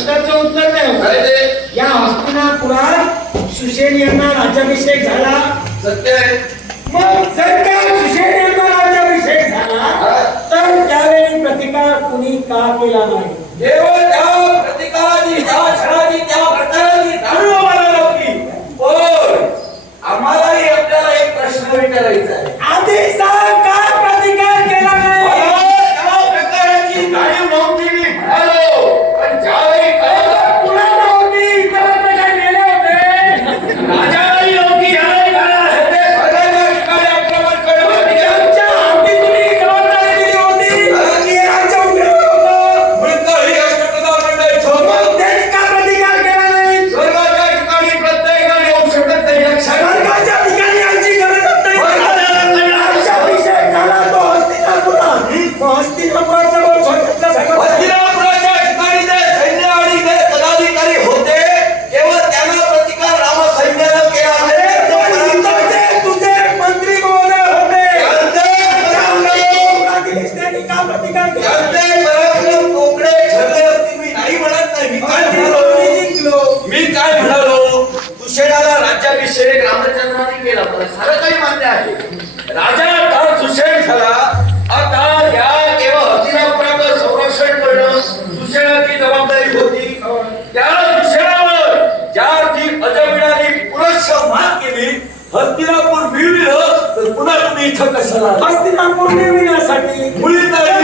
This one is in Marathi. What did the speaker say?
प्रश्नाचं उत्तर नाही होत. काय ते? या हस्तिनापुरात सुषेण यांना राज्याभिषेक झाला. सत्य आहे. मग जर का सुषेण यांना राज्याभिषेक झाला तर त्यावेळी प्रतिकार कुणी का केला नाही? केवळ त्या प्रतिकाराची, त्या क्षणाची, त्या प्रकाराची जाणीव आम्हाला नव्हती. पण आम्हालाही आपल्याला एक प्रश्न विचारायचा आहे. आधीचा का प्रतिकार केला नाही? त्या प्रकाराची जाणीव नव्हती मी म्हणालो, पण ज्यावेळी कळलं कुणाला होती? इतरांना काय नेले होते? राजालाही नव्हती, यालाही कळलं असेल ते सगळ्यांना ठिकाणी आक्रमण करणं त्यांच्या हाती कुणी जबाबदारी दिली होती? आणि हे राज्य उघडलं होतं. मृत्यू ही अष्टप्रधान मंडळ छोटा. मग त्यांनी का प्रतिकार केला नाही? स्वर्गाच्या ठिकाणी प्रत्येकाने येऊ शकत नाही. लक्षात घ्या. स्वर्गाच्या ठिकाणी यायची गरजच नाही. राज्याभिषेक झाला तो हस्तिनापुरात. मग हस्तिनापुराचा वर स्वतंत्र सगळं हस्तिनापुराच्या ठिकाणी जे सैन्य आणि जे पदाधिकारी होते, केवळ त्यांना प्रतिकार रामसैन्यानं केला अरे असेल. पण इथंचे तुझे मंत्री महोदय होते. त्यांनी का प्रतिकार केला? त्यांचे पराक्रम कोकडे ठरले असते. मी नाही म्हणत नाही. मी काय म्हणालो? जिंकलो. मी काय म्हणालो? सुषेणाला राज्याभिषेक रामचंद्राने केला. मला सारं काही मान्य आहे. राजा आता सुषेण झाला. आता या केवळ हस्तिनापुराचं संरक्षण करणं सुषेणाची जबाबदारी होती. त्या सुषेणावर ज्या अर्थी अजमिळाने पुरुष मात केली, हस्तिनापूर मिळविलं, तर पुन्हा तुम्ही इथं कशाला? हस्तिनापूर मिळविण्यासाठी मुळी तर